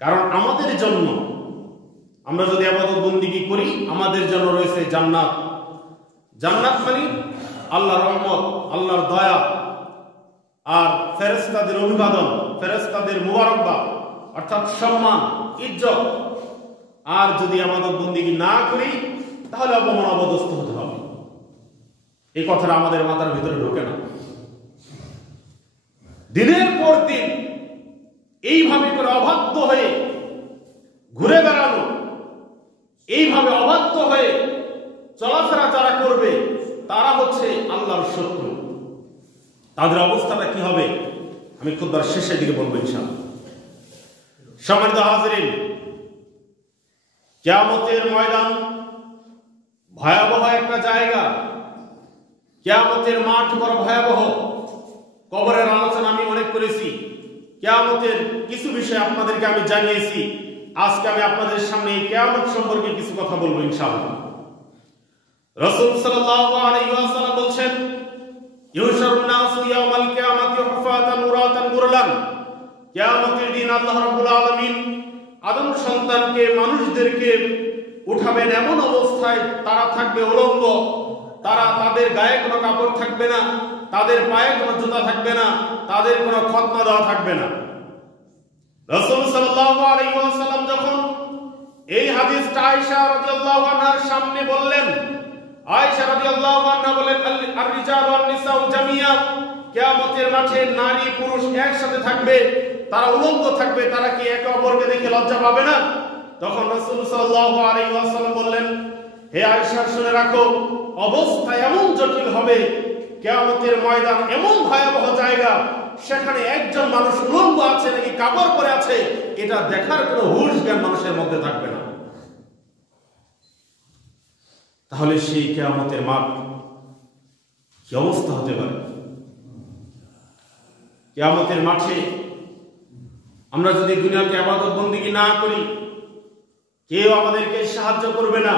কারণ আমাদের জন্য, আমরা যদি ইবাদত বন্দেগী করি, আমাদের জন্য রয়েছে জান্নাত। জান্নাত মানে আল্লাহর রহমত, আল্লাহর দয়া, আর ফেরেশতাদের অভিবাদন, ফেরেশতাদের মুবারকবাদ, অর্থাৎ সম্মান, ইজ্জত। আর যদি ইবাদত বন্দেগী না করি তাহলে অপমান অপদস্থ হতে হবে। এই কথাটা আমাদের মাথার ভিতরে ঢোকে না। দিনের পর দিন এইভাবে করে অবাধ্য হয়ে ঘুরে বেড়ানো, এইভাবে অবাধ্য হয়ে চলাফেরা যারা করবে তারা হচ্ছে আল্লাহর শত্রু। তাদের অবস্থাটা কি হবে আমি খুতবার শেষের দিকে বলবো ইনশাআল্লাহ। সম্মানিত হাজিরিন, কিয়ামতের ময়দান ভয়াবহ একটা জায়গা। কিয়ামতের মাঠ বড় ভয়াবহ। কবরের আলোচনা আমি অনেক করেছি, কিয়ামতের কিছু বিষয় আপনাদেরকে আমি জানিয়েছি। আজকে আমি আপনাদের সামনে এই কিয়ামত সম্পর্কে কিছু কথা বলবো ইনশাআল্লাহ। রাসূল সাল্লাল্লাহু আলাইহি ওয়াসাল্লাম বলেন, ইউশারুন নাসু ইয়াউমাল কিয়ামাতি হুফাতান উরাতান গুরলান। কিয়ামতের দিন আল্লাহ রাব্বুল আলামিন আদম সন্তানকে, মানুষদেরকে উঠাবেন এমন অবস্থায় তারা থাকবে উলঙ্গ। তাদের গায়ে কোনো কাপড় থাকবে না, তাদের পায়ে কোনো জুতা থাকবে না, তাদের কোনো খতনা দেওয়া থাকবে না। রাসূল সাল্লাল্লাহু আলাইহি ওয়াসাল্লাম যখন এই হাদিসটা আয়েশা রাদিয়াল্লাহু আনহার সামনে বললেন, আয়েশা রাদিয়াল্লাহু আনহা বলেন, আর-রিজালু ওয়ান-নিসাউ জামিয়া, কিয়ামতের মাঠে নারী পুরুষ একসাথে থাকবে, তারা উলঙ্গ থাকবে, তারা কি একে অপরকে দেখে লজ্জা পাবে না? তখন রাসূল সাল্লাল্লাহু আলাইহি ওয়াসাল্লাম বললেন, হে আয়েশা শুনে রাখো, অবস্থা এমন জটিল হবে, কিয়ামতের ময়দান এমন ভয়াবহ জায়গা, সেখানে একজন মানুষ উলঙ্গ আছে নাকি কাপড় পরে আছে এটা দেখার কোনো হুঁশ জ্ঞান মানুষের মধ্যে থাকবে না। তাহলে সেই কিয়ামতের মাঠ কি অবস্থা হতে পারে? কিয়ামতের মাঠে আমরা যদি দুনিয়াতে ইবাদত বন্দেগী না করি, কেউ আমাদেরকে সাহায্য করবে না।